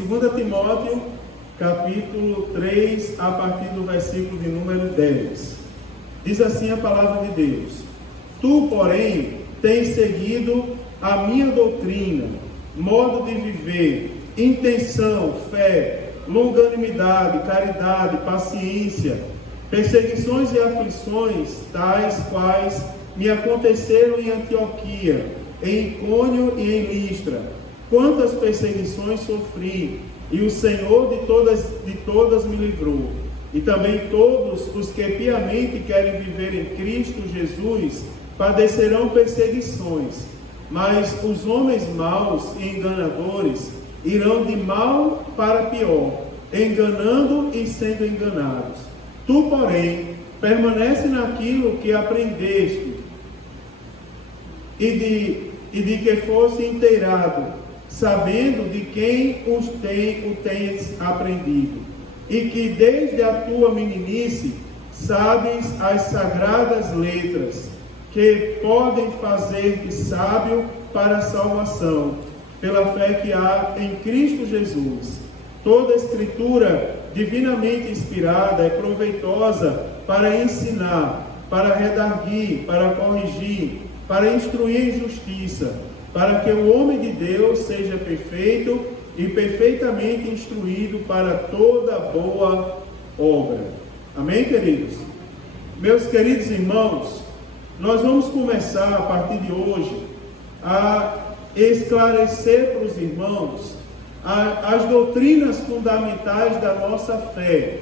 2 Timóteo, capítulo 3, a partir do versículo de número 10. Diz assim a palavra de Deus: Tu, porém, tens seguido a minha doutrina, modo de viver, intenção, fé, longanimidade, caridade, paciência, perseguições e aflições, tais quais me aconteceram em Antioquia, em Icônio e em Listra. Quantas perseguições sofri, e o Senhor de todas me livrou. E também todos os que piamente querem viver em Cristo Jesus padecerão perseguições, mas os homens maus e enganadores irão de mal para pior, enganando e sendo enganados. Tu, porém, permanece naquilo que aprendeste e de que fosse inteirado, sabendo de quem o tens aprendido, e que desde a tua meninice sabes as sagradas letras, que podem fazer-te sábio para a salvação, pela fé que há em Cristo Jesus. Toda a Escritura divinamente inspirada é proveitosa para ensinar, para redarguir, para corrigir, para instruir em justiça, para que o homem de Deus seja perfeito e perfeitamente instruído para toda boa obra. Amém, queridos? Meus queridos irmãos, nós vamos começar a partir de hoje a esclarecer para os irmãos as doutrinas fundamentais da nossa fé.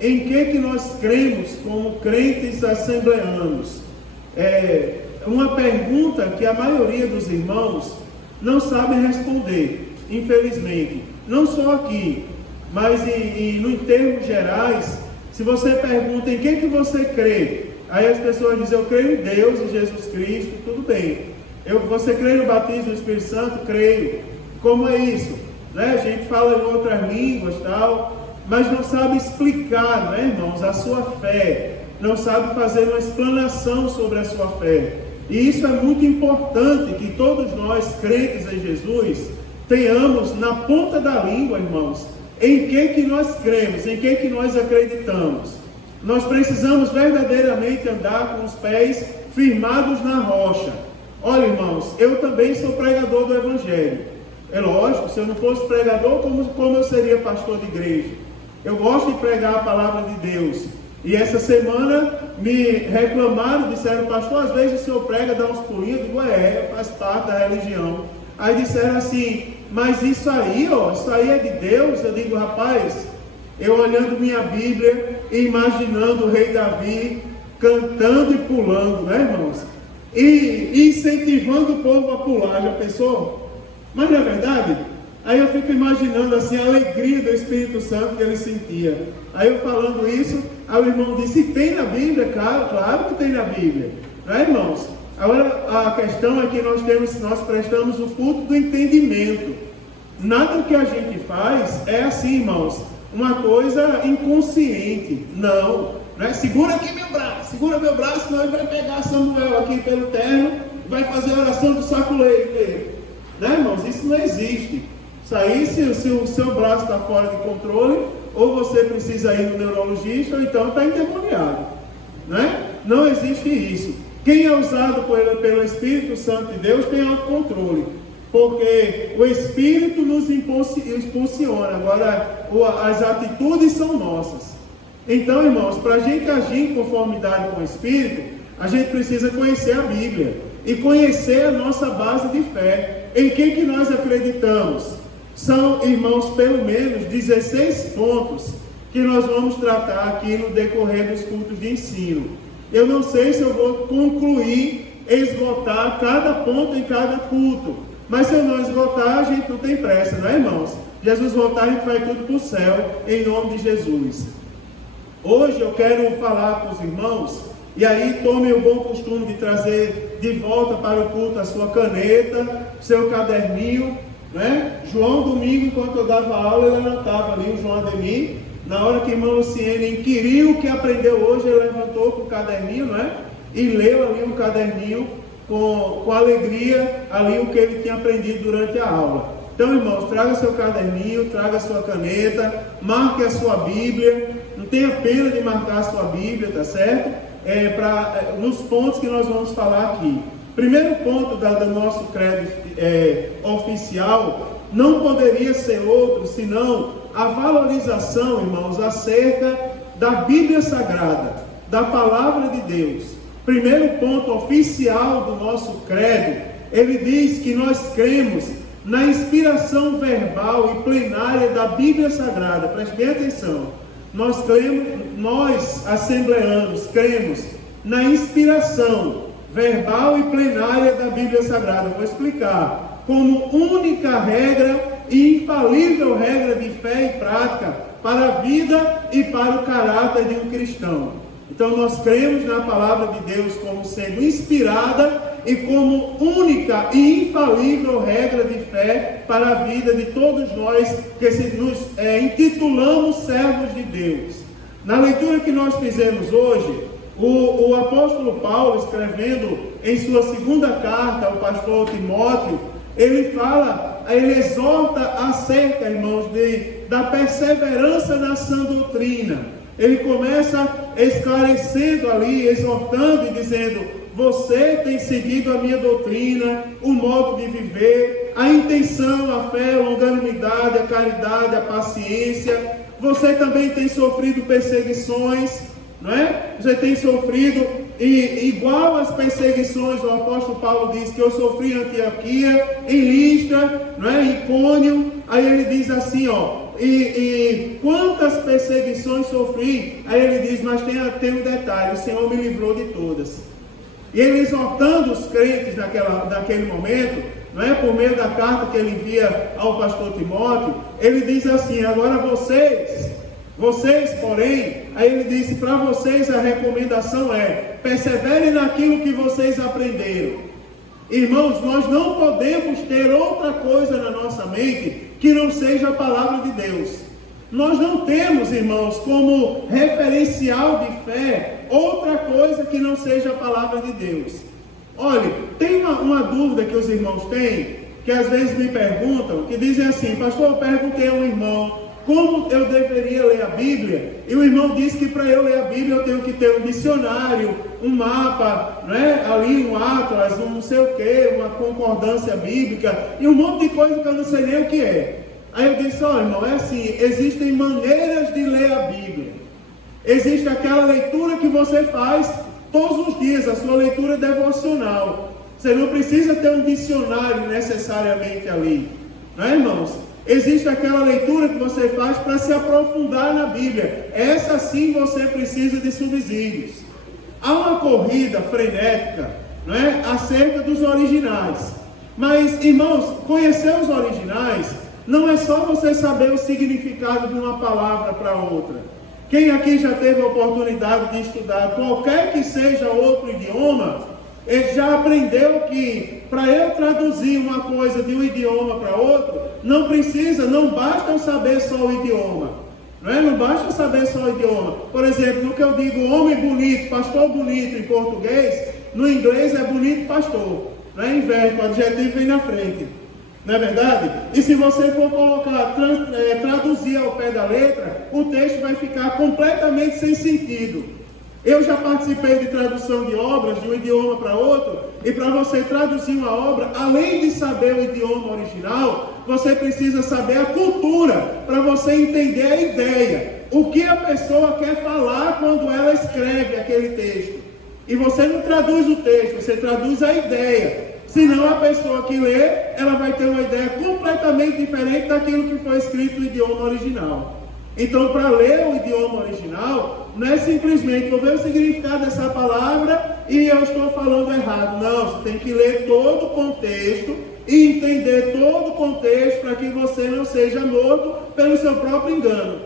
Em que nós cremos como crentes assembleanos? Uma pergunta que a maioria dos irmãos não sabem responder, infelizmente. Não só aqui, mas em termos gerais, se você pergunta em que você crê, aí as pessoas dizem: eu creio em Deus, em Jesus Cristo, tudo bem. Você crê no batismo do Espírito Santo? Creio. Como é isso? A gente fala em outras línguas, tal, mas não sabe explicar, irmãos, a sua fé. Não sabe fazer uma explanação sobre a sua fé. E isso é muito importante, que todos nós, crentes em Jesus, tenhamos na ponta da língua, irmãos, em que nós cremos, em que nós acreditamos. Nós precisamos verdadeiramente andar com os pés firmados na rocha. Olha, irmãos, eu também sou pregador do Evangelho. É lógico, se eu não fosse pregador, como eu seria pastor de igreja? Eu gosto de pregar a palavra de Deus. E essa semana me reclamaram, disseram: pastor, às vezes o senhor prega, dá uns pulinhos. Eu digo: faz parte da religião. Aí disseram assim: mas isso aí é de Deus? Eu digo: rapaz, eu olhando minha Bíblia, imaginando o rei Davi cantando e pulando, irmãos? E incentivando o povo a pular, já pensou? Mas não é verdade? Aí eu fico imaginando assim a alegria do Espírito Santo que ele sentia. Aí eu falando isso, aí o irmão disse: tem na Bíblia? Claro que tem na Bíblia. Irmãos? Agora a questão é que nós prestamos o culto do entendimento. Nada que a gente faz é assim, irmãos, uma coisa inconsciente. Não. Segura aqui segura meu braço, senão ele vai pegar Samuel aqui pelo terno e vai fazer a oração do saculeiro dele. Irmãos? Isso não existe. Isso aí, se o seu braço está fora de controle, ou você precisa ir no neurologista, ou então está endemoniado. Não existe isso. Quem é usado pelo Espírito Santo de Deus tem autocontrole, porque o Espírito nos impulsiona. Agora, as atitudes são nossas. Então, irmãos, para a gente agir em conformidade com o Espírito, a gente precisa conhecer a Bíblia e conhecer a nossa base de fé. Em que nós acreditamos? São, irmãos, pelo menos 16 pontos que nós vamos tratar aqui no decorrer dos cultos de ensino. Eu não sei se eu vou concluir, esgotar cada ponto em cada culto, mas se eu não esgotar, a gente não tem pressa, irmãos? Jesus voltar, a gente vai tudo para o céu, em nome de Jesus. Hoje eu quero falar com os irmãos, e aí tome o bom costume de trazer de volta para o culto a sua caneta, seu caderninho, João, domingo, enquanto eu dava aula, ele anotava ali, o João Ademir. Na hora que a irmã Luciene inquiriu o que aprendeu hoje, ele levantou com o caderninho, e leu ali um caderninho com alegria ali o que ele tinha aprendido durante a aula. Então, irmãos, traga seu caderninho, traga sua caneta, marque a sua Bíblia, não tenha pena de marcar a sua Bíblia, tá certo? Nos pontos que nós vamos falar aqui. Primeiro ponto do nosso credo oficial não poderia ser outro, senão a valorização, irmãos, acerca da Bíblia Sagrada, da Palavra de Deus. Primeiro ponto oficial do nosso credo, ele diz que nós cremos na inspiração verbal e plenária da Bíblia Sagrada. Preste bem atenção. Nós assembleanos, cremos na inspiração verbal e plenária da Bíblia Sagrada. Vou explicar. Como única regra e infalível regra de fé e prática para a vida e para o caráter de um cristão. Então nós cremos na palavra de Deus como sendo inspirada e como única e infalível regra de fé para a vida de todos nós que nos intitulamos servos de Deus. Na leitura que nós fizemos hoje, o apóstolo Paulo, escrevendo em sua segunda carta ao pastor Timóteo, ele exorta acerca, irmãos, da perseverança na sã doutrina. Ele começa esclarecendo ali, exortando e dizendo: você tem seguido a minha doutrina, o modo de viver, a intenção, a fé, a longanimidade, a caridade, a paciência. Você também tem sofrido perseguições, não é? Você tem sofrido, e igual às perseguições, o apóstolo Paulo diz que eu sofri em Antioquia, em Listra, não é? Em Icônio. Aí ele diz assim, e quantas perseguições sofri? Aí ele diz, mas tem um detalhe: o Senhor me livrou de todas. E ele exortando os crentes naquele momento, não é? Por meio da carta que ele envia ao pastor Timóteo, ele diz assim: agora vocês, porém, aí ele disse, para vocês a recomendação é: perseverem naquilo que vocês aprenderam. Irmãos, nós não podemos ter outra coisa na nossa mente que não seja a palavra de Deus. Nós não temos, irmãos, como referencial de fé outra coisa que não seja a palavra de Deus. Olha, tem uma dúvida que os irmãos têm, que às vezes me perguntam, que dizem assim: pastor, eu perguntei a um irmão como eu deveria ler a Bíblia, e o irmão disse que para eu ler a Bíblia eu tenho que ter um dicionário, um mapa, né? Ali um atlas, um não sei o que, uma concordância bíblica, e um monte de coisa que eu não sei nem o que é. Aí eu disse: olha, irmão, é assim, existem maneiras de ler a Bíblia. Existe aquela leitura que você faz todos os dias, a sua leitura devocional. Você não precisa ter um dicionário necessariamente ali, não é, irmãos? Existe aquela leitura que você faz para se aprofundar na Bíblia. Essa sim você precisa de subsídios. Há uma corrida frenética, não é? Acerca dos originais. Mas, irmãos, conhecer os originais não é só você saber o significado de uma palavra para outra. Quem aqui já teve a oportunidade de estudar qualquer que seja outro idioma, ele já aprendeu que para eu traduzir uma coisa de um idioma para outro, não basta eu saber só o idioma. Não basta saber só o idioma. Por exemplo, no que eu digo homem bonito, pastor bonito em português, no inglês é bonito pastor. Não é inverso, o adjetivo vem na frente. Não é verdade? E se você for traduzir ao pé da letra, o texto vai ficar completamente sem sentido. Eu já participei de tradução de obras de um idioma para outro, e para você traduzir uma obra, além de saber o idioma original, você precisa saber a cultura, para você entender a ideia, o que a pessoa quer falar quando ela escreve aquele texto. E você não traduz o texto, você traduz a ideia. Senão a pessoa que lê, ela vai ter uma ideia completamente diferente daquilo que foi escrito no idioma original. Então, para ler o idioma original, não é simplesmente vou ver o significado dessa palavra e eu estou falando errado. Não, você tem que ler todo o contexto e entender todo o contexto para que você não seja morto pelo seu próprio engano.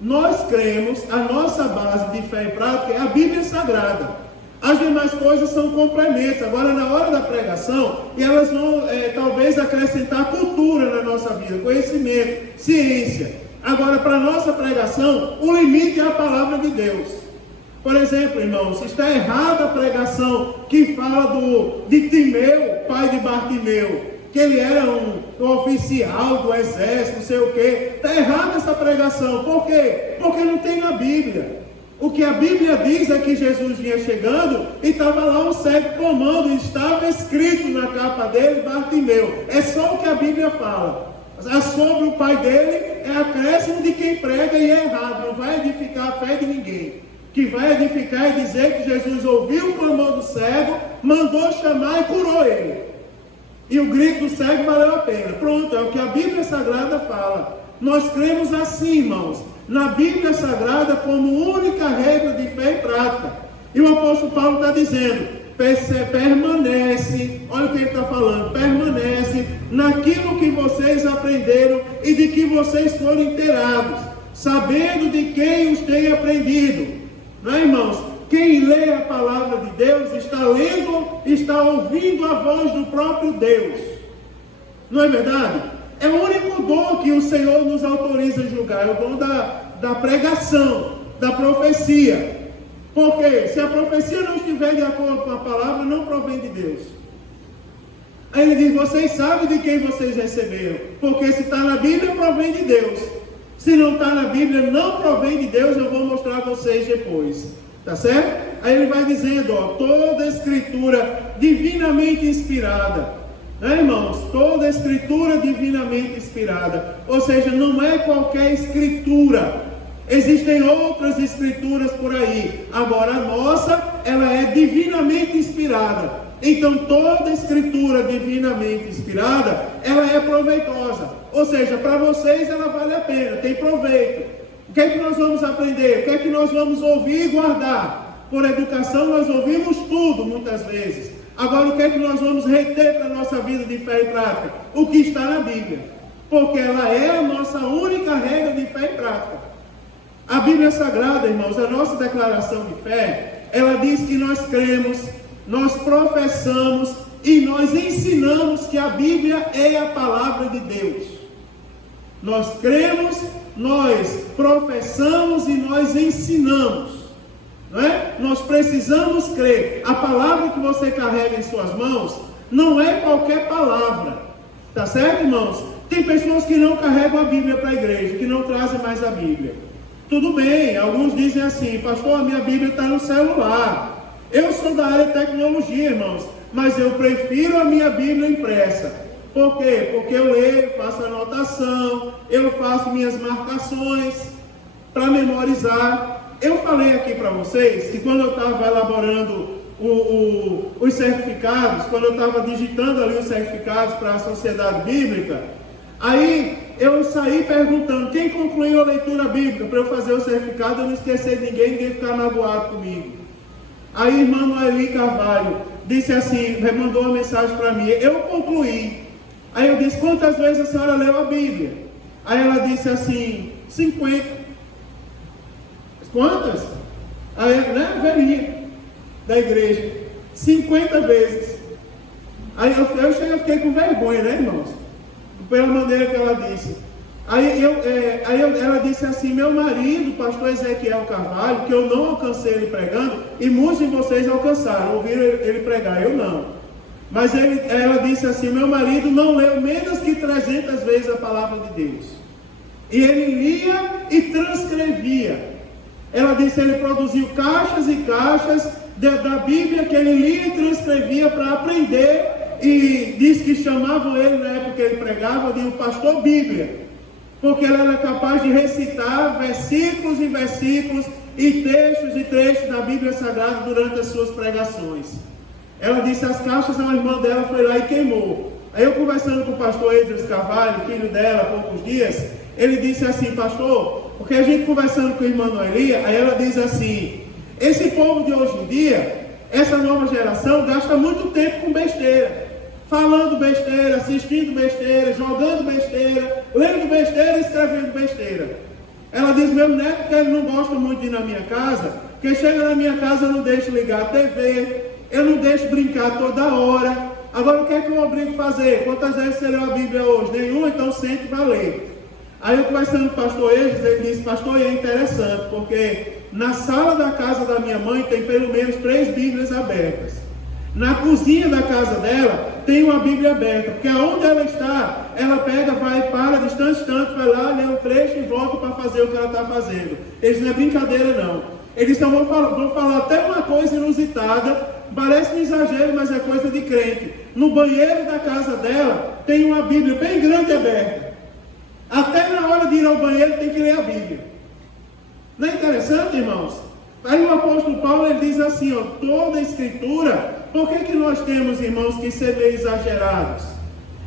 Nós cremos, a nossa base de fé e prática é a Bíblia Sagrada. As demais coisas são complementos. Agora, na hora da pregação, elas vão talvez acrescentar cultura na nossa vida, conhecimento, ciência. Agora, para a nossa pregação, o limite é a palavra de Deus. Por exemplo, irmãos, está errada a pregação que fala de Timeu, pai de Bartimeu. que ele era um oficial do exército, não sei o quê. Está errada essa pregação. Por quê? Porque não tem na Bíblia. O que a Bíblia diz é que Jesus vinha chegando e estava lá um cego clamando, e estava escrito na capa dele, Bartimeu. É só o que a Bíblia fala. Sobre o pai dele é acréscimo de quem prega e é errado. Não vai edificar a fé de ninguém. O que vai edificar é dizer que Jesus ouviu o clamor do cego, mandou chamar e curou ele. E o grito do cego valeu a pena. Pronto, é o que a Bíblia Sagrada fala. Nós cremos assim, irmãos, na Bíblia Sagrada como única regra de fé e prática. E o apóstolo Paulo está dizendo, permanece, olha o que ele está falando, permanece naquilo que vocês aprenderam e de que vocês foram inteirados, sabendo de quem os tem aprendido. Não é, irmãos? Quem lê a palavra de Deus está lendo, está ouvindo a voz do próprio Deus. Não é verdade? É o único dom que o Senhor nos autoriza a julgar, é o dom da pregação, da profecia. Porque se a profecia não estiver de acordo com a palavra, não provém de Deus. Aí ele diz, vocês sabem de quem vocês receberam, porque se está na Bíblia, provém de Deus. Se não está na Bíblia, não provém de Deus, eu vou mostrar a vocês depois. Tá certo? Aí ele vai dizendo, ó, toda escritura divinamente inspirada. Né, irmãos? Toda escritura divinamente inspirada. Ou seja, não é qualquer escritura. Existem outras escrituras por aí. Agora a nossa, ela é divinamente inspirada. Então toda escritura divinamente inspirada, ela é proveitosa. Ou seja, para vocês ela vale a pena, tem proveito. O que é que nós vamos aprender? O que é que nós vamos ouvir e guardar? Por educação nós ouvimos tudo muitas vezes. Agora o que é que nós vamos reter para a nossa vida de fé e prática? O que está na Bíblia. Porque ela é a nossa única regra de fé e prática. A Bíblia Sagrada, irmãos, a nossa declaração de fé, ela diz que nós cremos, nós professamos e nós ensinamos que a Bíblia é a palavra de Deus. Nós cremos, nós professamos e nós ensinamos. Não é? Nós precisamos crer. A palavra que você carrega em suas mãos não é qualquer palavra. Tá certo, irmãos? Tem pessoas que não carregam a Bíblia para a igreja, que não trazem mais a Bíblia. Tudo bem, alguns dizem assim, pastor, a minha Bíblia está no celular. Eu sou da área de tecnologia, irmãos, mas eu prefiro a minha Bíblia impressa. Por quê? Porque eu leio, faço anotação, eu faço minhas marcações para memorizar. Eu falei aqui para vocês que quando eu estava elaborando os certificados, quando eu estava digitando ali os certificados para a Sociedade Bíblica, aí eu saí perguntando quem concluiu a leitura bíblica para eu fazer o certificado, eu não esquecer de ninguém ficar magoado comigo. Aí a irmã Noeli Carvalho disse assim, mandou uma mensagem para mim, eu concluí. Aí eu disse, quantas vezes a senhora leu a Bíblia? Aí ela disse assim, 50. Quantas? Aí, né, velhinha da igreja, 50 vezes. Aí eu fiquei com vergonha, né, irmãos? Pela maneira que ela disse. Aí ela disse assim, meu marido, pastor Ezequiel Carvalho, que eu não alcancei ele pregando, e muitos de vocês alcançaram, ouviram ele pregar, eu não. Mas ela disse assim, meu marido não leu menos que 300 vezes a palavra de Deus. E ele lia e transcrevia. Ela disse, ele produziu caixas e caixas da Bíblia que ele lia e transcrevia para aprender. E diz que chamavam ele, na época que ele pregava, de o pastor Bíblia, porque ele era capaz de recitar versículos e versículos e trechos da Bíblia Sagrada durante as suas pregações. Ela disse, as caixas, a irmã dela foi lá e queimou. Aí eu conversando com o pastor Edras Carvalho, filho dela, há poucos dias, ele disse assim, pastor, porque a gente conversando com a irmã Noeli, aí ela diz assim, esse povo de hoje em dia, essa nova geração gasta muito tempo com besteira. Falando besteira, assistindo besteira, jogando besteira, lendo besteira e escrevendo besteira. Ela diz, meu neto, que ele não gosta muito de ir na minha casa, que chega na minha casa eu não deixo ligar a TV, eu não deixo brincar toda hora. Agora o que é que eu obrigo a fazer? Quantas vezes você leu a Bíblia hoje? Nenhuma, então sente e vai ler. Aí eu conversando com o pastor Eges, ele disse, pastor, é interessante, porque na sala da casa da minha mãe tem pelo menos 3 Bíblias abertas. na cozinha da casa dela, tem uma Bíblia aberta, porque aonde ela está, ela pega, vai, para, distante, vai lá, lê um trecho e volta para fazer o que ela está fazendo. Eles não é brincadeira não. Eles só vão falar até uma coisa inusitada, parece um exagero, mas é coisa de crente. No banheiro da casa dela, tem uma Bíblia bem grande aberta. Até na hora de ir ao banheiro tem que ler a Bíblia. Não é interessante, irmãos? Aí o apóstolo Paulo ele diz assim, ó, toda a escritura, por que nós temos, irmãos, que ser meio exagerados?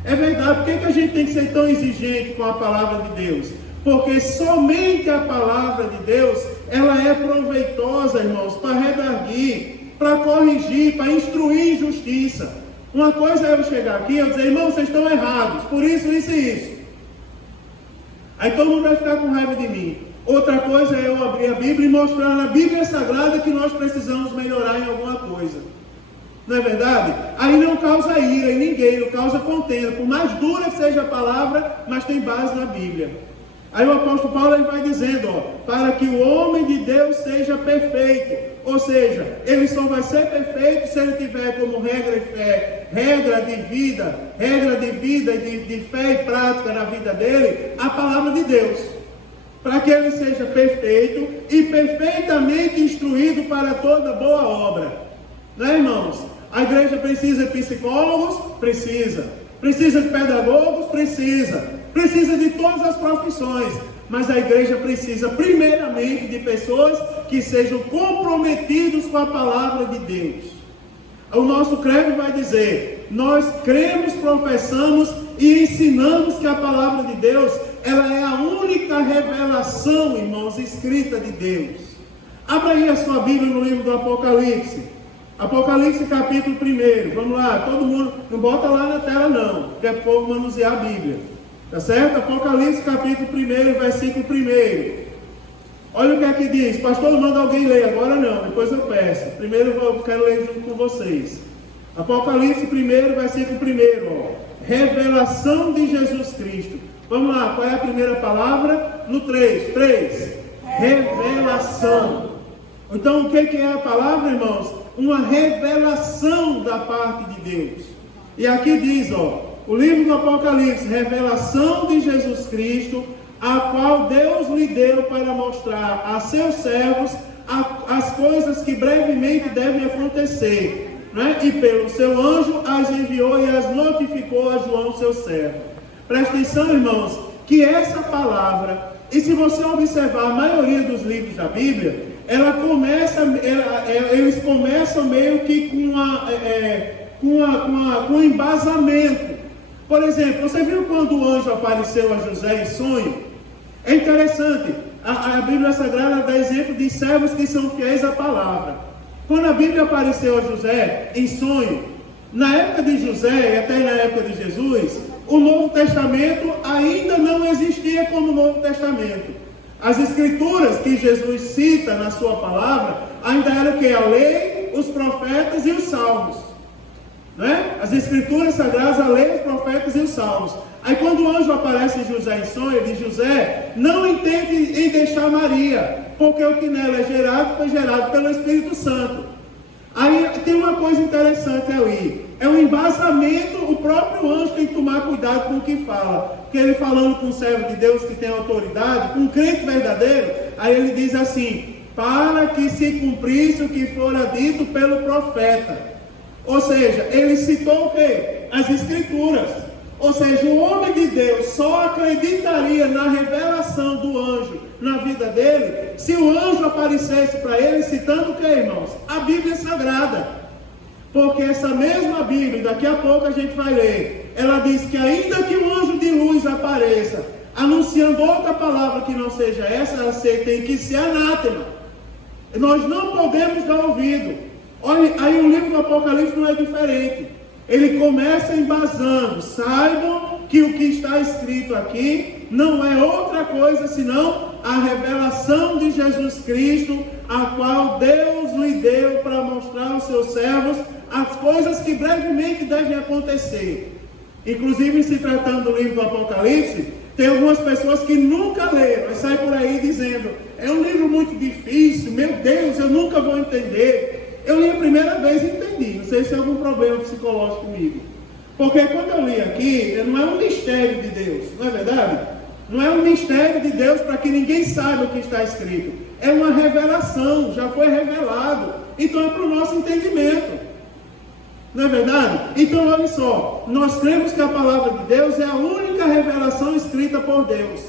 É verdade, por que a gente tem que ser tão exigente com a palavra de Deus? Porque somente a palavra de Deus, ela é proveitosa, irmãos, para redarguir, para corrigir, para instruir em justiça. Uma coisa é eu chegar aqui e dizer, irmãos, vocês estão errados, por isso, isso e isso. Aí todo mundo vai ficar com raiva de mim. Outra coisa é eu abrir a Bíblia e mostrar na Bíblia Sagrada que nós precisamos melhorar em alguma coisa. Não é verdade? Aí não causa ira em ninguém, não causa contenda. Por mais dura que seja a palavra, mas tem base na Bíblia. Aí o apóstolo Paulo ele vai dizendo, ó, para que o homem de Deus seja perfeito. Ou seja, ele só vai ser perfeito se ele tiver como regra e fé, regra de vida e de fé e prática na vida dele, a palavra de Deus. Para que ele seja perfeito e perfeitamente instruído para toda boa obra. Né, irmãos? A igreja precisa de psicólogos? Precisa. Precisa de pedagogos? Precisa. Precisa de todas as profissões. Mas a igreja precisa primeiramente de pessoas que sejam comprometidos com a palavra de Deus. O nosso credo vai dizer, nós cremos, professamos e ensinamos que a palavra de Deus, ela é a única revelação, irmãos, escrita de Deus. Abra aí a sua Bíblia no livro do Apocalipse. Apocalipse capítulo 1. Vamos lá, todo mundo, não bota lá na tela não, porque é povo manusear a Bíblia. Tá certo? Apocalipse capítulo 1, versículo 1. Olha o que aqui diz. Pastor, manda alguém ler, agora não, depois eu peço. Primeiro eu quero ler junto com vocês. Apocalipse 1, versículo 1. Ó. Revelação de Jesus Cristo. Vamos lá, qual é a primeira palavra? No 3. Revelação. Então o que é a palavra, irmãos? Uma revelação da parte de Deus. E aqui diz, ó. O livro do Apocalipse, revelação de Jesus Cristo, a qual Deus lhe deu para mostrar a seus servos as coisas que brevemente devem acontecer, né? E pelo seu anjo as enviou e as notificou a João, seu servo. Presta atenção, irmãos, que essa palavra, e se você observar a maioria dos livros da Bíblia, eles começam meio que com um embasamento. Por exemplo, você viu quando o anjo apareceu a José em sonho? É interessante, a Bíblia Sagrada dá exemplo de servos que são fiéis à palavra. Quando a Bíblia apareceu a José em sonho, na época de José e até na época de Jesus, o Novo Testamento ainda não existia como Novo Testamento. As escrituras que Jesus cita na sua palavra, ainda eram o que? A lei, os profetas e os salmos. Né? As escrituras sagradas, a lei, os profetas e os salmos. Aí quando o anjo aparece em José em sonho, ele diz, José, não intente em deixar Maria, porque o que nela é gerado, foi gerado pelo Espírito Santo. Aí tem uma coisa interessante ali, é um embasamento, o próprio anjo tem que tomar cuidado com o que fala, porque ele falando com um servo de Deus que tem autoridade, com um crente verdadeiro, aí ele diz assim, para que se cumprisse o que fora dito pelo profeta. Ou seja, ele citou o quê? As escrituras. Ou seja, o homem de Deus só acreditaria na revelação do anjo na vida dele, se o anjo aparecesse para ele citando o que, irmãos? A Bíblia Sagrada. Porque essa mesma Bíblia, daqui a pouco a gente vai ler, ela diz que ainda que um anjo de luz apareça, anunciando outra palavra que não seja essa, ela tem que ser anátema. Nós não podemos dar ouvido. Olha, aí o livro do Apocalipse não é diferente. Ele começa embasando. Saibam que o que está escrito aqui não é outra coisa senão a revelação de Jesus Cristo, a qual Deus lhe deu para mostrar aos seus servos as coisas que brevemente devem acontecer. Inclusive, se tratando do livro do Apocalipse, tem algumas pessoas que nunca leram e saem por aí dizendo, é um livro muito difícil, meu Deus, eu nunca vou entender. Eu li a primeira vez e entendi. Não sei se é algum problema psicológico comigo. Porque quando eu li aqui, não é um mistério de Deus, não é verdade? Não é um mistério de Deus para que ninguém saiba o que está escrito. É uma revelação, já foi revelado. Então é para o nosso entendimento. Não é verdade? Então olha só, nós cremos que a palavra de Deus é a única revelação escrita por Deus.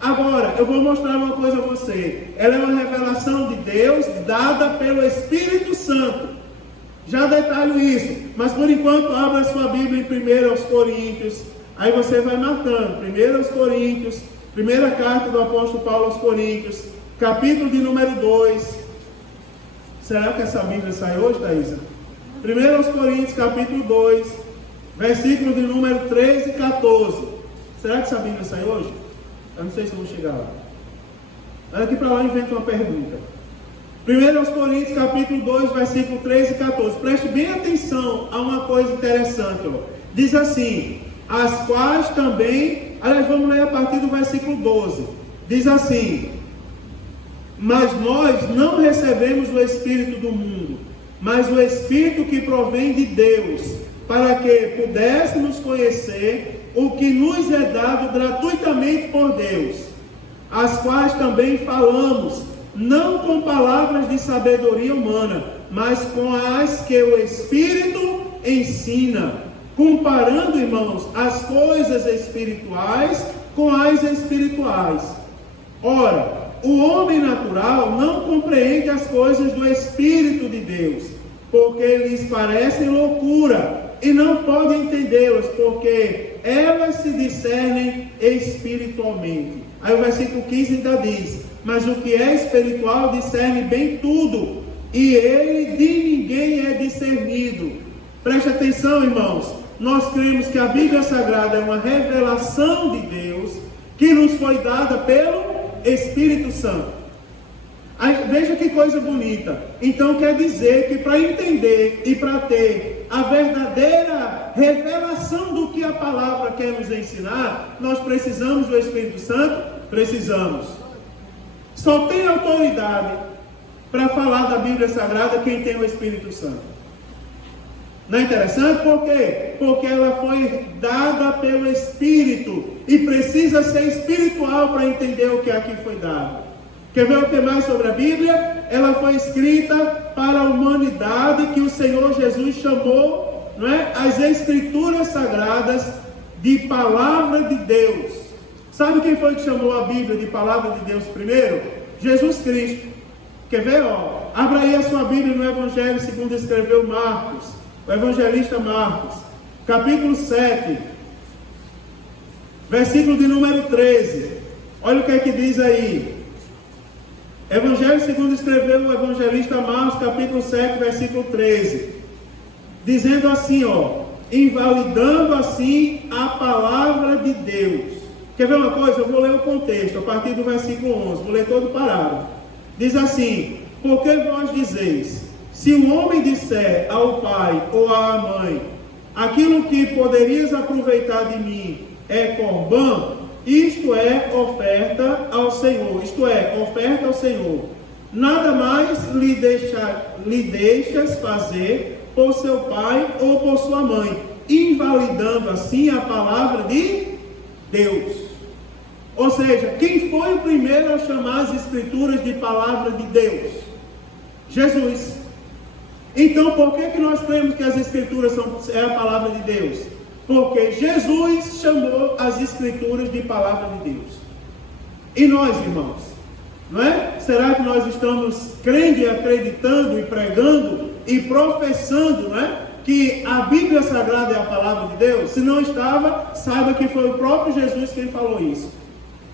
Agora, eu vou mostrar uma coisa a você. Ela é uma revelação de Deus dada pelo Espírito Santo. Já detalho isso, mas por enquanto abra a sua Bíblia em 1 Coríntios. Aí você vai marcando 1 Coríntios, primeira carta do apóstolo Paulo aos Coríntios, capítulo de número 2. Será que essa Bíblia sai hoje, Thaisa? 1 Coríntios, capítulo 2, versículo de número 13 e 14. Será que essa Bíblia sai hoje? Eu não sei se eu vou chegar lá. Daqui para lá eu invento uma pergunta. 1 Coríntios, capítulo 2, versículo 13 e 14. Preste bem atenção a uma coisa interessante. Ó. Diz assim, as quais também... Aliás, vamos ler a partir do versículo 12. Diz assim, mas nós não recebemos o Espírito do mundo, mas o Espírito que provém de Deus, para que pudéssemos conhecer o que nos é dado gratuitamente por Deus, as quais também falamos, não com palavras de sabedoria humana, mas com as que o Espírito ensina, comparando, irmãos, as coisas espirituais com as espirituais. Ora, o homem natural não compreende as coisas do Espírito de Deus, porque lhes parecem loucura, e não pode entendê-las, porque elas se discernem espiritualmente. Aí o versículo 15 ainda diz, mas o que é espiritual discerne bem tudo, e ele de ninguém é discernido. Preste atenção, irmãos, nós cremos que a Bíblia Sagrada é uma revelação de Deus, que nos foi dada pelo Espírito Santo. Aí, veja que coisa bonita. Então quer dizer que para entender e para ter a verdadeira revelação do que a palavra quer nos ensinar, nós precisamos do Espírito Santo? Precisamos. Só tem autoridade para falar da Bíblia Sagrada quem tem o Espírito Santo. Não é interessante? Por quê? Porque ela foi dada pelo Espírito e precisa ser espiritual para entender o que aqui foi dado. Quer ver o que mais sobre a Bíblia? Ela foi escrita para a humanidade que o Senhor Jesus chamou, não é? As Escrituras Sagradas de Palavra de Deus. Sabe quem foi que chamou a Bíblia de Palavra de Deus primeiro? Jesus Cristo. Quer ver? Ó, abra aí a sua Bíblia no Evangelho segundo escreveu Marcos, o evangelista Marcos, capítulo 7, versículo de número 13. Olha o que é que diz aí. Evangelho segundo escreveu o evangelista Marcos, capítulo 7, versículo 13. Dizendo assim, ó, invalidando assim a palavra de Deus. Quer ver uma coisa? Eu vou ler o contexto, a partir do versículo 11, vou ler todo o parágrafo. Diz assim, porque vós dizeis, se um homem disser ao pai ou à mãe, aquilo que poderias aproveitar de mim é corbã, isto é oferta ao Senhor, nada mais lhe deixas fazer por seu pai ou por sua mãe, invalidando assim a palavra de Deus. Ou seja, quem foi o primeiro a chamar as Escrituras de palavra de Deus? Jesus. Então, por que nós cremos que as Escrituras é a palavra de Deus? Porque Jesus chamou as Escrituras de palavra de Deus. E nós, irmãos, não é? Será que nós estamos crendo e acreditando e pregando e professando, não é? Que a Bíblia Sagrada é a palavra de Deus? Se não estava, saiba que foi o próprio Jesus quem falou isso.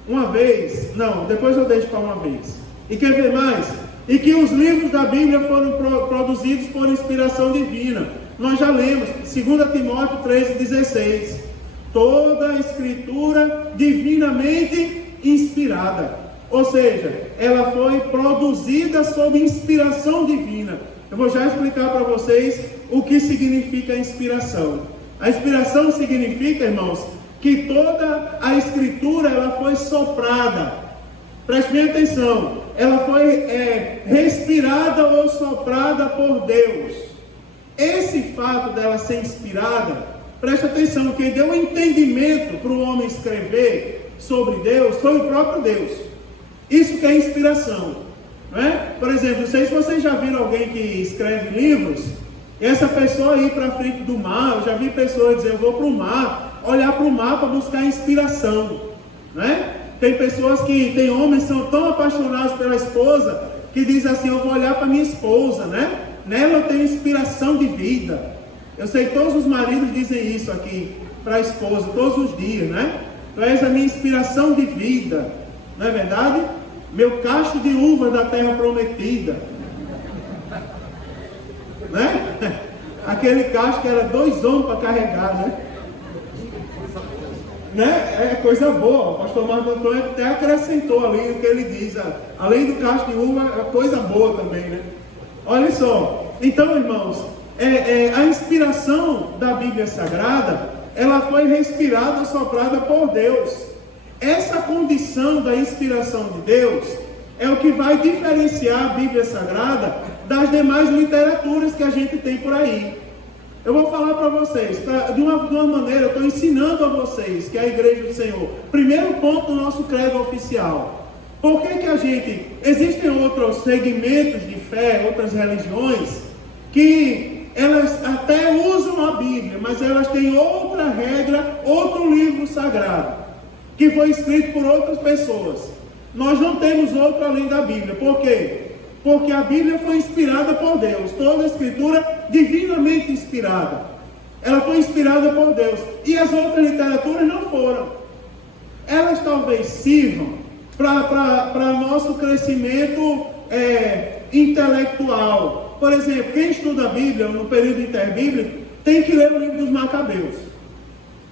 Uma vez, não, depois eu deixo para uma vez. E quer ver mais? E que os livros da Bíblia foram produzidos por inspiração divina. Nós já lemos, 2 Timóteo 3,16. Toda a Escritura divinamente inspirada. Ou seja, ela foi produzida sob inspiração divina. Eu vou já explicar para vocês o que significa inspiração. A inspiração significa, irmãos, que toda a Escritura ela foi soprada. Preste bem atenção. ela foi respirada ou soprada por Deus. Esse fato dela ser inspirada, preste atenção, quem deu entendimento para o homem escrever sobre Deus foi o próprio Deus. Isso que é inspiração, não é? Por exemplo, não sei se vocês já viram alguém que escreve livros, e essa pessoa ir para frente do mar. Eu já vi pessoas dizer, eu vou para o mar, olhar para o mar para buscar inspiração, não é? Tem pessoas tem homens que são tão apaixonados pela esposa, que dizem assim, eu vou olhar para minha esposa, né? Nela eu tenho inspiração de vida. Eu sei que todos os maridos dizem isso aqui para a esposa, todos os dias, né? Tu és a minha inspiração de vida, não é verdade? Meu cacho de uva da terra prometida, né? Aquele cacho que era 2 homens para carregar, né? É coisa boa. O pastor Marco Antônio até acrescentou ali o que ele diz, além do cacho de uva, é coisa boa também, né? Olha só, então, irmãos, a inspiração da Bíblia Sagrada, ela foi respirada, soprada por Deus. Essa condição da inspiração de Deus é o que vai diferenciar a Bíblia Sagrada das demais literaturas que a gente tem por aí. Eu vou falar para vocês, de uma maneira, eu estou ensinando a vocês, que é a Igreja do Senhor. Primeiro ponto do nosso credo oficial. Por que existem outros segmentos de fé, outras religiões, que elas até usam a Bíblia, mas elas têm outra regra, outro livro sagrado, que foi escrito por outras pessoas. Nós não temos outro além da Bíblia. Por quê? Porque a Bíblia foi inspirada por Deus. Toda a Escritura divinamente inspirada. Ela foi inspirada por Deus. E as outras literaturas não foram. Elas talvez sirvam para nosso crescimento intelectual. Por exemplo, quem estuda a Bíblia no período interbíblico tem que ler o livro dos Macabeus,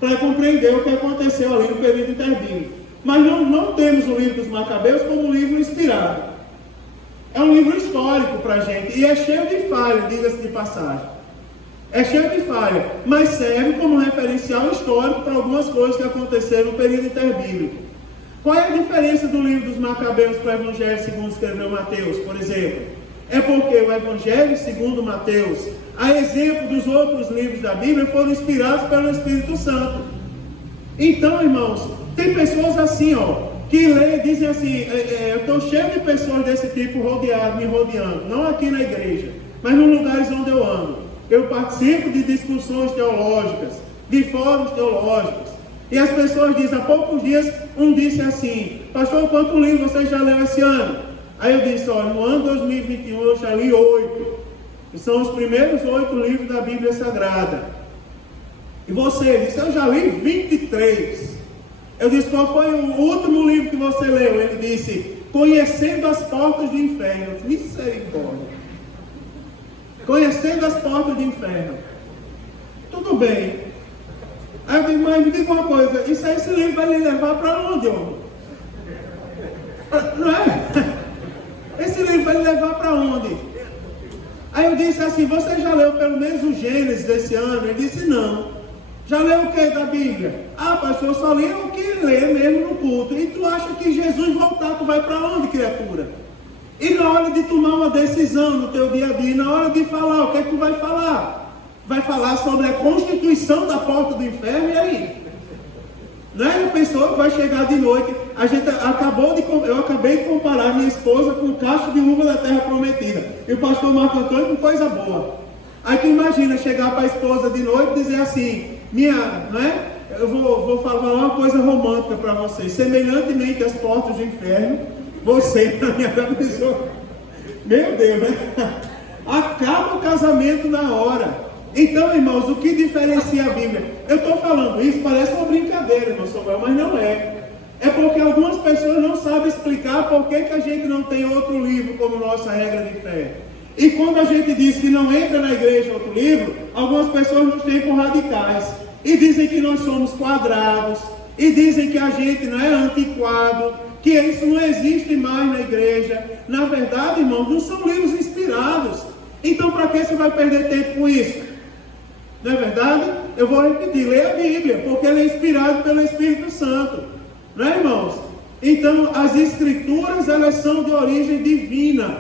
para compreender o que aconteceu ali no período interbíblico. Mas não temos o livro dos Macabeus como um livro inspirado. É um livro histórico para a gente, e é cheio de falha, diga-se de passagem. É cheio de falha, mas serve como referencial histórico para algumas coisas que aconteceram no período interbíblico. Qual é a diferença do livro dos Macabeus para o Evangelho segundo escreveu Mateus, por exemplo? É porque o Evangelho segundo Mateus, a exemplo dos outros livros da Bíblia, foram inspirados pelo Espírito Santo. Então, irmãos, tem pessoas assim, que leem, dizem assim, eu estou cheio de pessoas desse tipo me rodeando, não aqui na igreja, mas nos lugares onde eu ando. Eu participo de discussões teológicas, de fóruns teológicos, e as pessoas dizem, há poucos dias, um disse assim, pastor, quanto livro você já leu esse ano? Aí eu disse, olha, no ano 2021 eu já li 8, que são os primeiros 8 livros da Bíblia Sagrada. E você disse, eu já li 23. Eu disse, qual foi o último livro que você leu? Ele disse, Conhecendo as Portas do Inferno. Misericórdia. Conhecendo as Portas do Inferno. Tudo bem. Aí eu digo, mas me diga uma coisa, esse livro vai lhe levar para onde, homem? Não é? Esse livro vai lhe levar para onde? Aí eu disse assim, você já leu pelo menos o Gênesis desse ano? Ele disse, não. Já leu o que da Bíblia? Ah, pastor, só li o que lê mesmo no culto. E tu acha que Jesus voltar, tu vai para onde, criatura? E na hora de tomar uma decisão no teu dia a dia, na hora de falar, o que é que tu vai falar? Vai falar sobre a constituição da porta do inferno, e aí? Né? A pessoa vai chegar de noite. Eu acabei de comparar minha esposa com o cacho de uva da terra prometida. E o pastor Marco Antônio com coisa boa. Aí tu imagina chegar para a esposa de noite e dizer assim, eu vou falar uma coisa romântica para você. Semelhantemente às portas do inferno, você na minha pessoa. Meu Deus, né? Acaba o casamento na hora. Então, irmãos, o que diferencia a Bíblia? Eu estou falando isso, parece uma brincadeira, irmão Samuel, mas não é. É porque algumas pessoas não sabem explicar por que a gente não tem outro livro como nossa regra de fé. E quando a gente diz que não entra na igreja outro livro, algumas pessoas nos têm por radicais. E dizem que nós somos quadrados. E dizem que a gente não é antiquado. Que isso não existe mais na igreja. Na verdade, irmãos, não são livros inspirados. Então, para que você vai perder tempo com isso? Não é verdade? Eu vou repetir, leia a Bíblia, porque ele é inspirado pelo Espírito Santo. Não é, irmãos? Então, as escrituras, elas são de origem divina.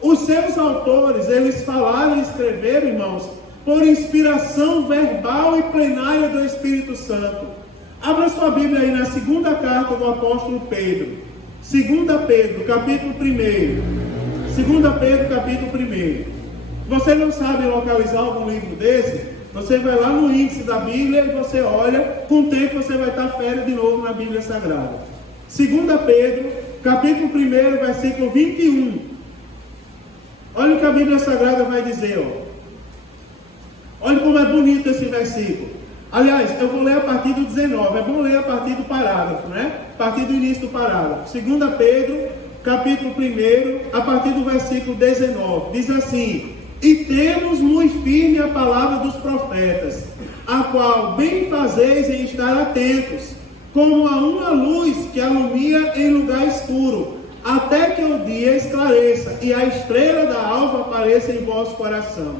Os seus autores, eles falaram e escreveram, irmãos, por inspiração verbal e plenária do Espírito Santo. Abra sua Bíblia aí na segunda carta do apóstolo Pedro. 2 Pedro, capítulo 1. 2 Pedro, capítulo 1. Você não sabe localizar algum livro desse? Você vai lá no índice da Bíblia e você olha, com o tempo você vai estar férias de novo na Bíblia Sagrada. 2 Pedro, capítulo 1, versículo 21. Olha o que a Bíblia Sagrada vai dizer, ó. Olha como é bonito esse versículo. Aliás, eu vou ler a partir do 19. É bom ler a partir do parágrafo, né? A partir do início do parágrafo. 2 Pedro, capítulo 1, a partir do versículo 19. Diz assim: e temos muito firme a palavra dos profetas, a qual bem fazeis em estar atentos, como a uma luz que alumia em lugar escuro, até que o dia esclareça e a estrela da alva apareça em vosso coração.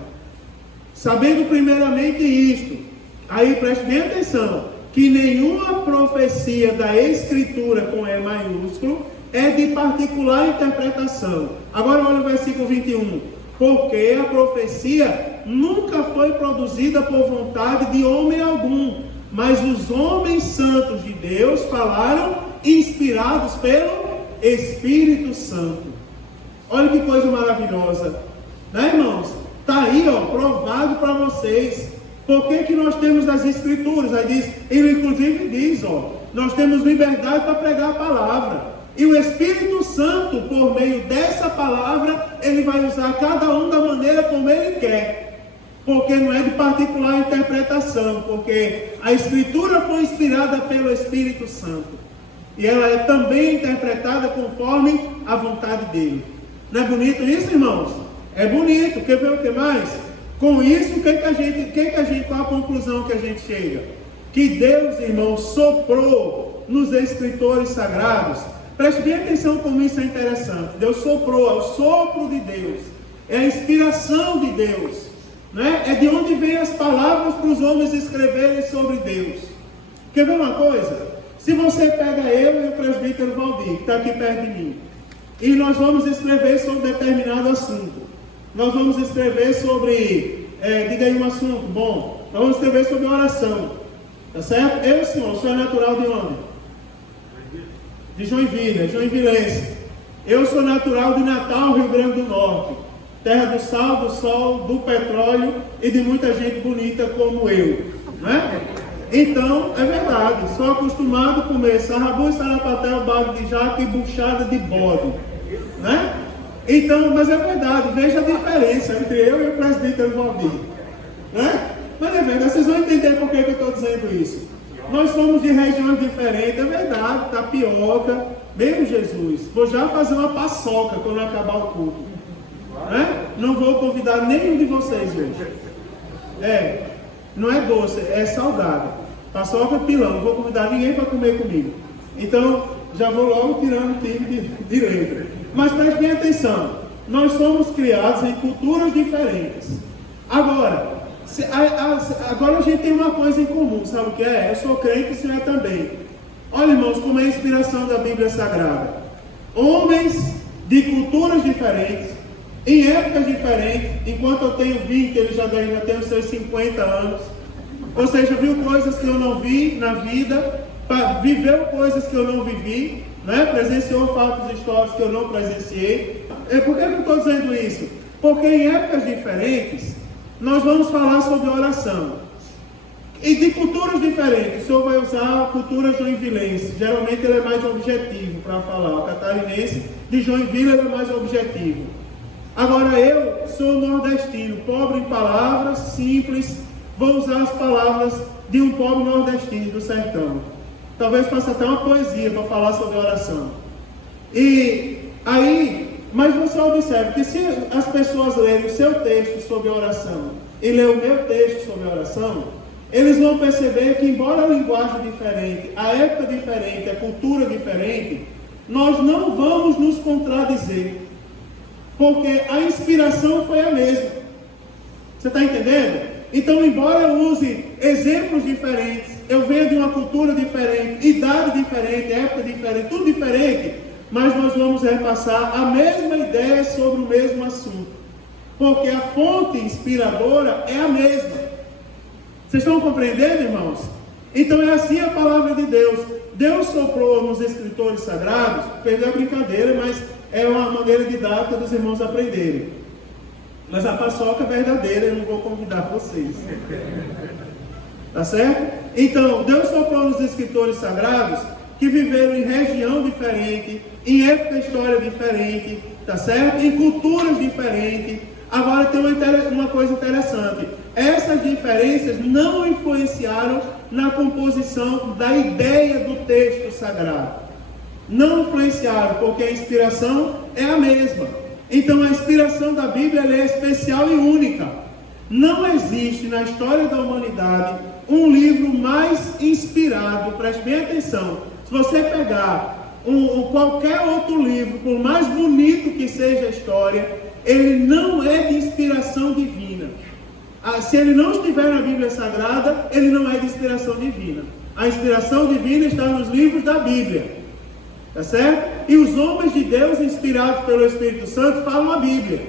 Sabendo primeiramente isto, aí preste bem atenção, que nenhuma profecia da Escritura com E maiúsculo é de particular interpretação. Agora olha o versículo 21. Porque a profecia nunca foi produzida por vontade de homem algum, mas os homens santos de Deus falaram inspirados pelo Espírito Santo. Olha que coisa maravilhosa, né, irmãos? Está aí, ó, provado para vocês. Por que nós temos as Escrituras? Aí diz, ele inclusive diz, ó, nós temos liberdade para pregar a palavra. E o Espírito Santo, por meio dessa palavra, ele vai usar cada um da maneira como ele quer. Porque não é de particular interpretação, porque a Escritura foi inspirada pelo Espírito Santo. E ela é também interpretada conforme a vontade dele. Não é bonito isso, irmãos? É bonito. Quer ver o que mais? Com isso, qual a conclusão que a gente chega? Que Deus, irmãos, soprou nos escritores sagrados. Preste bem atenção como isso é interessante. Deus soprou, é o sopro de Deus. É a inspiração de Deus. Né? É de onde vêm as palavras para os homens escreverem sobre Deus. Quer ver uma coisa? Se você pega eu e o presbítero Valdir, que está aqui perto de mim, e nós vamos escrever sobre determinado assunto. Nós vamos escrever sobre, diga aí um assunto bom. Nós vamos escrever sobre oração. Tá certo? Eu, senhor, sou natural de onde? De Joinville, joinvilense. Eu sou natural de Natal, Rio Grande do Norte. Terra do sal, do sol, do petróleo e de muita gente bonita como eu. Né? Então, é verdade. Sou acostumado a comer sarrabu, sarapatel, bago de jaca e buchada de bode. Né? Então, mas é verdade, veja a diferença entre eu e o presbítero Valdir. Né? Mas é verdade, vocês vão entender por que eu estou dizendo isso. Nós somos de regiões diferentes, é verdade, tapioca, meu Jesus, vou já fazer uma paçoca quando acabar o culto. Né? Não vou convidar nenhum de vocês hoje. Não é doce, é salgado. Paçoca pilão, não vou convidar ninguém para comer comigo. Então, já vou logo tirando o time de letra. Mas preste bem atenção, nós somos criados em culturas diferentes. Agora a gente tem uma coisa em comum, sabe o que é? Eu sou crente e o senhor também. Olha, irmãos, como é a inspiração da Bíblia Sagrada. Homens de culturas diferentes, em épocas diferentes. Enquanto eu tenho 20, ele já tem os seus 50 anos. Ou seja, viu coisas que eu não vi na vida, viveu coisas que eu não vivi, né? Presenciou fatos históricos que eu não presenciei. Por que eu estou dizendo isso? Porque em épocas diferentes, nós vamos falar sobre oração. E de culturas diferentes, o senhor vai usar a cultura joinvilense. Geralmente ele é mais objetivo para falar. O catarinense de Joinville ele é mais objetivo. Agora eu sou nordestino, pobre em palavras, simples. Vou usar as palavras de um pobre nordestino do sertão. Talvez faça até uma poesia para falar sobre oração. E aí, mas você observa que se as pessoas lerem o seu texto sobre oração e ler o meu texto sobre oração, eles vão perceber que, embora a linguagem diferente, a época diferente, a cultura diferente, nós não vamos nos contradizer, porque a inspiração foi a mesma. Você está entendendo? Então, embora eu use exemplos diferentes, eu venho de uma cultura diferente, idade diferente, época diferente, tudo diferente, mas nós vamos repassar a mesma ideia sobre o mesmo assunto, porque a fonte inspiradora é a mesma. Vocês estão compreendendo, irmãos? Então é assim a palavra de Deus. Deus soprou nos escritores sagrados, perdeu a brincadeira, mas é uma maneira didática dos irmãos aprenderem. Mas a paçoca verdadeira eu não vou convidar vocês. Tá certo? Então, Deus soprou nos escritores sagrados que viveram em região diferente, em época história diferente, tá certo? Em culturas diferentes. Agora tem uma coisa interessante. Essas diferenças não influenciaram na composição da ideia do texto sagrado. Não influenciaram, porque a inspiração é a mesma. Então a inspiração da Bíblia é especial e única. Não existe na história da humanidade um livro mais inspirado, preste bem atenção. Se você pegar qualquer outro livro, por mais bonito que seja a história, ele não é de inspiração divina. Se ele não estiver na Bíblia Sagrada, ele não é de inspiração divina. A inspiração divina está nos livros da Bíblia. Tá certo? E os homens de Deus, inspirados pelo Espírito Santo, falam a Bíblia.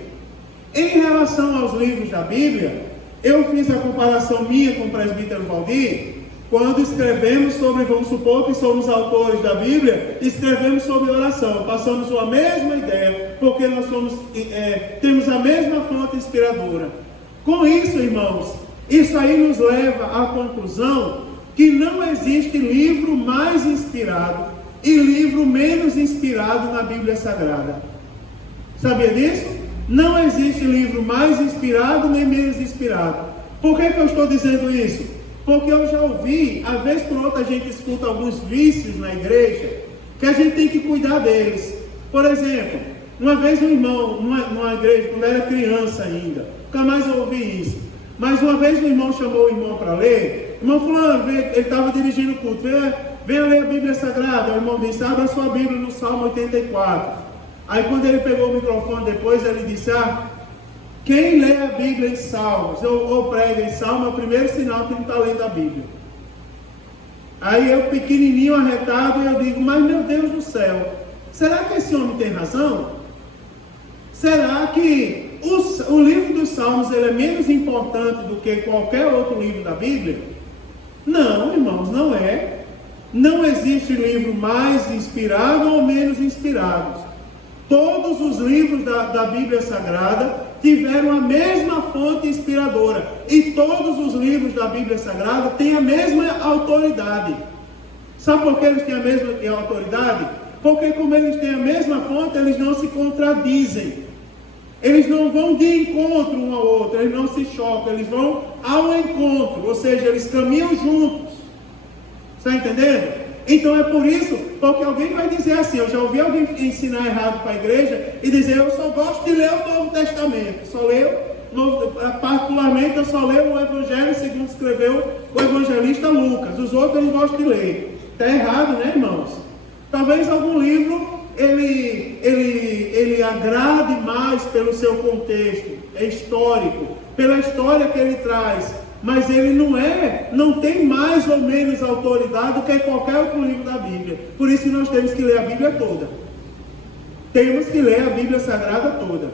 Em relação aos livros da Bíblia, eu fiz a comparação minha com o presbítero Valdir, quando escrevemos sobre, vamos supor que somos autores da Bíblia, escrevemos sobre oração, passamos a mesma ideia, porque nós temos a mesma fonte inspiradora. Com isso, irmãos, isso aí nos leva à conclusão que não existe livro mais inspirado e livro menos inspirado na Bíblia Sagrada. Sabia disso? Não existe livro mais inspirado nem menos inspirado. Por que eu estou dizendo isso? Porque eu já ouvi, às vezes por outra a gente escuta alguns vícios na igreja, que a gente tem que cuidar deles. Por exemplo, uma vez um irmão, numa igreja, quando era criança ainda, nunca mais eu ouvi isso, mas uma vez um irmão chamou o irmão para ler, o irmão fulano, ele estava dirigindo o culto, venha ler a Bíblia Sagrada. O irmão disse, abra sua Bíblia no Salmo 84. Aí quando ele pegou o microfone depois, ele disse, quem lê a Bíblia em Salmos, ou prega em Salmo, é o primeiro sinal que não está lendo a Bíblia. Aí eu, pequenininho, arretado, eu digo, mas meu Deus do céu, será que esse homem tem razão? Será que o livro dos Salmos ele é menos importante do que qualquer outro livro da Bíblia? Não, irmãos, não é. Não existe livro mais inspirado ou menos inspirado. Todos os livros da Bíblia Sagrada tiveram a mesma fonte inspiradora. E todos os livros da Bíblia Sagrada têm a mesma autoridade. Sabe por que eles têm a mesma autoridade? Porque como eles têm a mesma fonte, eles não se contradizem. Eles não vão de encontro um ao outro, eles não se chocam, eles vão ao encontro. Ou seja, eles caminham juntos. Está entendendo? Então é por isso, porque alguém vai dizer assim, eu já ouvi alguém ensinar errado para a igreja e dizer, eu só gosto de ler o Novo Testamento, particularmente eu só leio o Evangelho segundo escreveu o evangelista Lucas, os outros eu não gosto de ler. Está errado, né, irmãos? Talvez algum livro ele agrade mais pelo seu contexto histórico, pela história que ele traz, mas ele não tem mais ou menos autoridade do que qualquer outro livro da Bíblia. Por isso que nós temos que ler a Bíblia toda. Temos que ler a Bíblia Sagrada toda.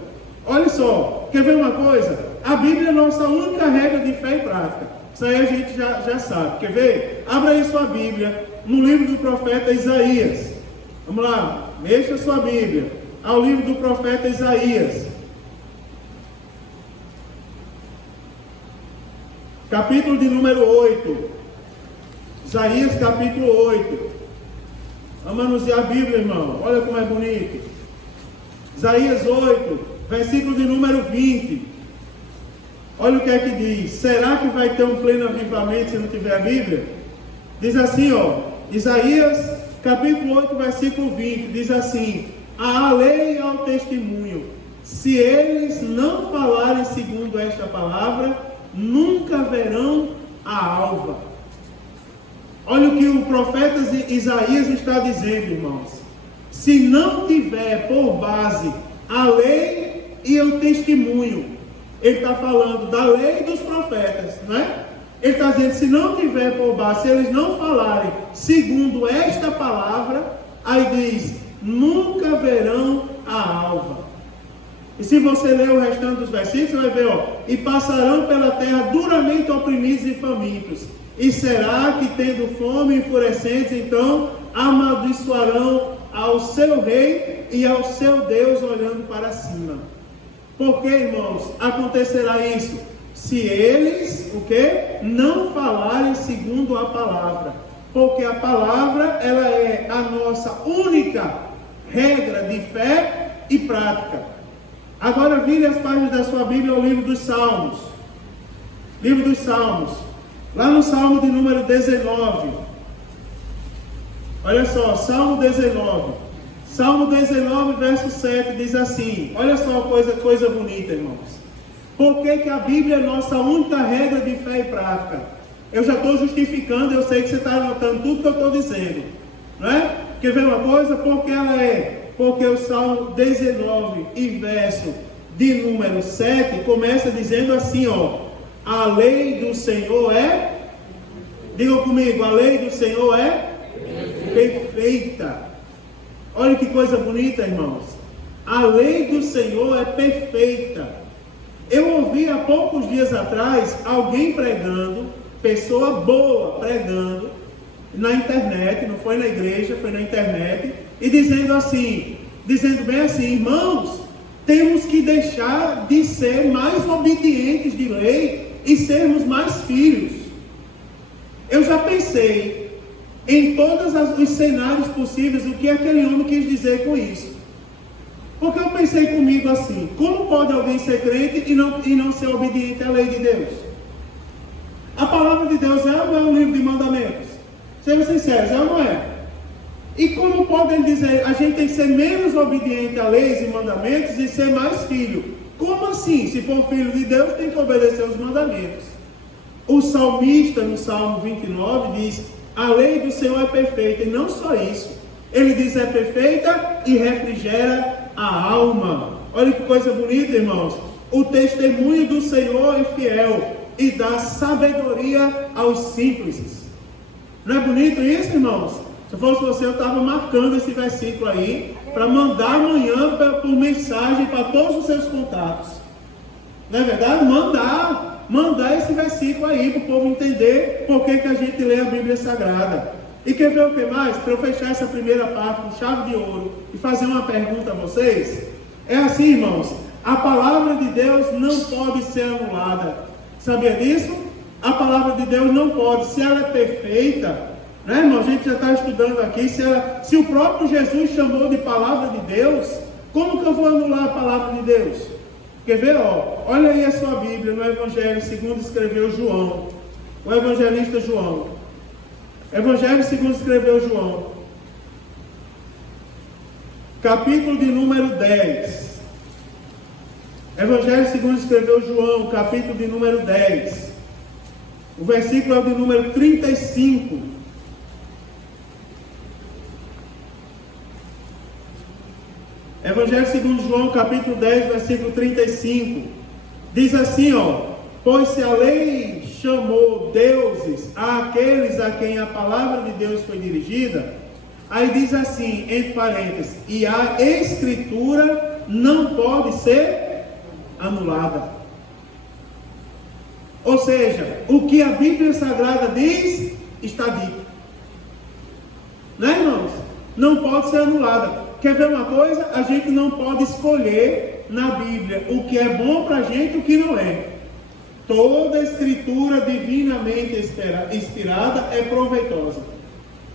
Olha só, quer ver uma coisa? A Bíblia é a nossa única regra de fé e prática. Isso aí a gente já sabe. Quer ver? Abra aí sua Bíblia no livro do profeta Isaías. Vamos lá, mexa sua Bíblia ao livro do profeta Isaías. Capítulo de número 8. Isaías capítulo 8. Vamos anunciar a Bíblia, irmão. Olha como é bonito. Isaías 8, versículo de número 20. Olha o que é que diz. Será que vai ter um pleno avivamento se não tiver a Bíblia? Diz assim, Isaías capítulo 8, versículo 20. Diz assim: à lei e ao testemunho, se eles não falarem segundo esta palavra, nunca verão a alva. Olha o que o profeta Isaías está dizendo, irmãos. Se não tiver por base a lei e o testemunho, ele está falando da lei dos profetas, não é? Ele está dizendo, se não tiver por base, se eles não falarem segundo esta palavra, aí diz, nunca verão a alva. E se você ler o restante dos versículos, você vai ver, ó, e passarão pela terra duramente oprimidos e famintos. E será que, tendo fome e enfurecentes, então amaldiçoarão ao seu rei e ao seu Deus olhando para cima. Por que, irmãos, acontecerá isso? Se eles, o quê? Não falarem segundo a palavra. Porque a palavra, ela é a nossa única regra de fé e prática. Agora vire as páginas da sua Bíblia ao livro dos Salmos. Livro dos Salmos. Lá no Salmo de número 19. Olha só, Salmo 19. Salmo 19, verso 7 diz assim. Olha só coisa bonita, irmãos. Por que a Bíblia é nossa única regra de fé e prática? Eu já estou justificando, eu sei que você está anotando tudo que eu estou dizendo. Não é? Quer ver uma coisa? Porque ela é. Porque o Salmo 19 e verso de número 7 começa dizendo assim, ó. A lei do Senhor é, diga comigo, a lei do Senhor é perfeita. Olha que coisa bonita, irmãos. A lei do Senhor é perfeita. Eu ouvi há poucos dias atrás alguém pregando, pessoa boa pregando, na internet, não foi na igreja, foi na internet, e dizendo bem assim, irmãos, temos que deixar de ser mais obedientes de lei e sermos mais filhos. Eu já pensei em todos os cenários possíveis o que aquele homem quis dizer com isso. Porque eu pensei comigo assim, como pode alguém ser crente e não ser obediente à lei de Deus? A palavra de Deus é ou não é um livro de mandamentos? Sejam sinceros, é ou não é? E como pode ele dizer, a gente tem que ser menos obediente a leis e mandamentos e ser mais filho? Como assim? Se for filho de Deus, tem que obedecer os mandamentos. O salmista, no Salmo 29, diz, a lei do Senhor é perfeita, e não só isso. Ele diz, é perfeita e refrigera a alma. Olha que coisa bonita, irmãos. O testemunho do Senhor é fiel e dá sabedoria aos simples. Não é bonito isso, irmãos? Se fosse você, eu estava marcando esse versículo aí para mandar amanhã por mensagem para todos os seus contatos. Não é verdade? Mandar esse versículo aí para o povo entender por que a gente lê a Bíblia Sagrada. E quer ver o que mais? Para eu fechar essa primeira parte com chave de ouro e fazer uma pergunta a vocês. É assim, irmãos, a palavra de Deus não pode ser anulada. Sabia disso? A palavra de Deus não pode, se ela é perfeita, né, irmão? A gente já está estudando aqui, se o próprio Jesus chamou de palavra de Deus, como que eu vou anular a palavra de Deus? Quer ver? Olha aí a sua Bíblia, no Evangelho segundo escreveu João, o evangelista João. Evangelho segundo escreveu João, capítulo de número 10. Evangelho segundo escreveu João, capítulo de número 10. O versículo é o de número 35. Evangelho segundo João, capítulo 10, versículo 35. Diz assim, pois se a lei chamou deuses àqueles a quem a palavra de Deus foi dirigida, aí diz assim, entre parênteses, e a escritura não pode ser anulada. Ou seja, o que a Bíblia Sagrada diz, está dito. Né, irmãos? Não pode ser anulada. Quer ver uma coisa? A gente não pode escolher na Bíblia o que é bom para a gente e o que não é. Toda escritura divinamente inspirada é proveitosa.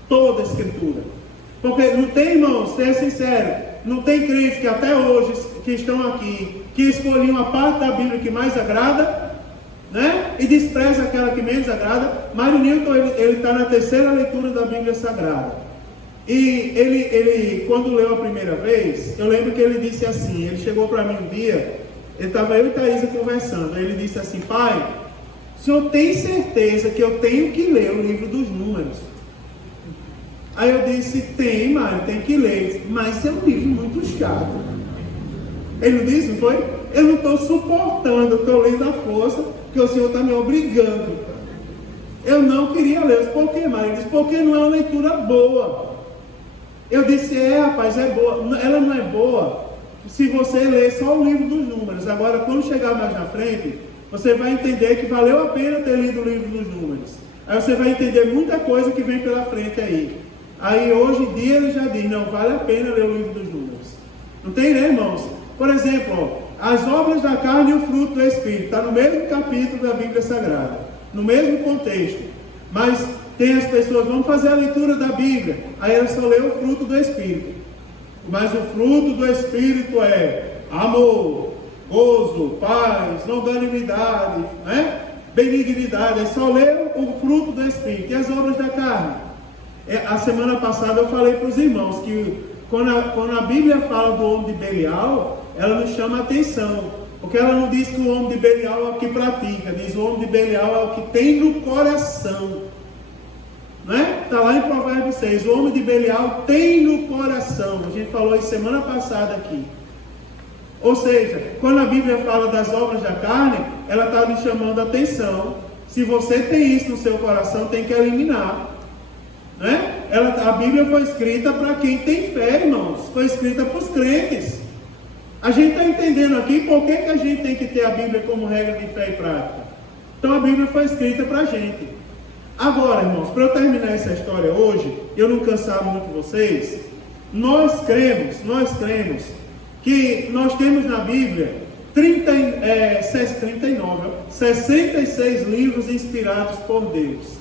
Toda escritura. Porque não tem, irmãos, seja sincero, não tem crentes que até hoje, que estão aqui, que escolhiam a parte da Bíblia que mais agrada, né? E despreza aquela que menos agrada. Mário Newton, ele está na terceira leitura da Bíblia Sagrada. E ele, quando leu a primeira vez, eu lembro que ele disse assim, ele chegou para mim um dia, eu e Thaisa conversando, aí ele disse assim, pai, o senhor tem certeza que eu tenho que ler o livro dos Números? Aí eu disse, tem, Mário, tem que ler, mas é um livro muito chato. Ele não disse, não foi? Eu não estou suportando, eu estou lendo à força, que o senhor está me obrigando. Eu não queria ler. Eu disse, por quê, Maria? Ele disse, porque não é uma leitura boa. Eu disse, rapaz, é boa. Ela não é boa se você ler só o livro dos números. Agora, quando chegar mais na frente, você vai entender que valeu a pena ter lido o livro dos números. Aí você vai entender muita coisa que vem pela frente aí. Aí, hoje em dia, ele já diz, não, vale a pena ler o livro dos números. Não tem, né, irmãos? Por exemplo, as obras da carne e o fruto do Espírito. Está no mesmo capítulo da Bíblia Sagrada. No mesmo contexto. Mas tem as pessoas, vamos fazer a leitura da Bíblia. Aí ela só lê o fruto do Espírito. Mas o fruto do Espírito é amor, gozo, paz, longanimidade, né? Benignidade. É só ler o fruto do Espírito. E as obras da carne? A semana passada eu falei para os irmãos que quando a Bíblia fala do homem de Belial, ela nos chama a atenção. Porque ela não diz que o homem de Belial é o que pratica. Diz o homem de Belial é o que tem no coração. Está lá em Provérbios 6, o homem de Belial tem no coração. A gente falou isso semana passada aqui. Ou seja, quando a Bíblia fala das obras da carne, ela está lhe chamando a atenção. Se você tem isso no seu coração, tem que eliminar. A Bíblia foi escrita para quem tem fé, irmãos. Foi escrita para os crentes. A gente está entendendo aqui por que a gente tem que ter a Bíblia como regra de fé e prática. Então a Bíblia foi escrita para a gente. Agora, irmãos, para eu terminar essa história hoje, eu não cansar muito vocês, nós cremos que nós temos na Bíblia 66 livros inspirados por Deus.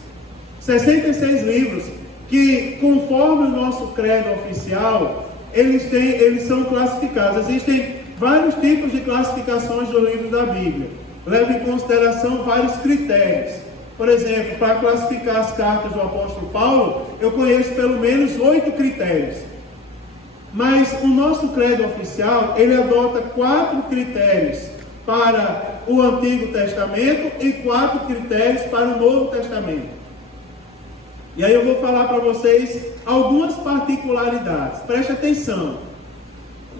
66 livros que, conforme o nosso credo oficial, eles são classificados. Existem vários tipos de classificações do livro da Bíblia. Leva em consideração vários critérios. Por exemplo, para classificar as cartas do apóstolo Paulo, eu conheço pelo menos 8 critérios. Mas o nosso credo oficial, ele adota 4 critérios para o Antigo Testamento e 4 critérios para o Novo Testamento. E aí eu vou falar para vocês algumas particularidades. Preste atenção.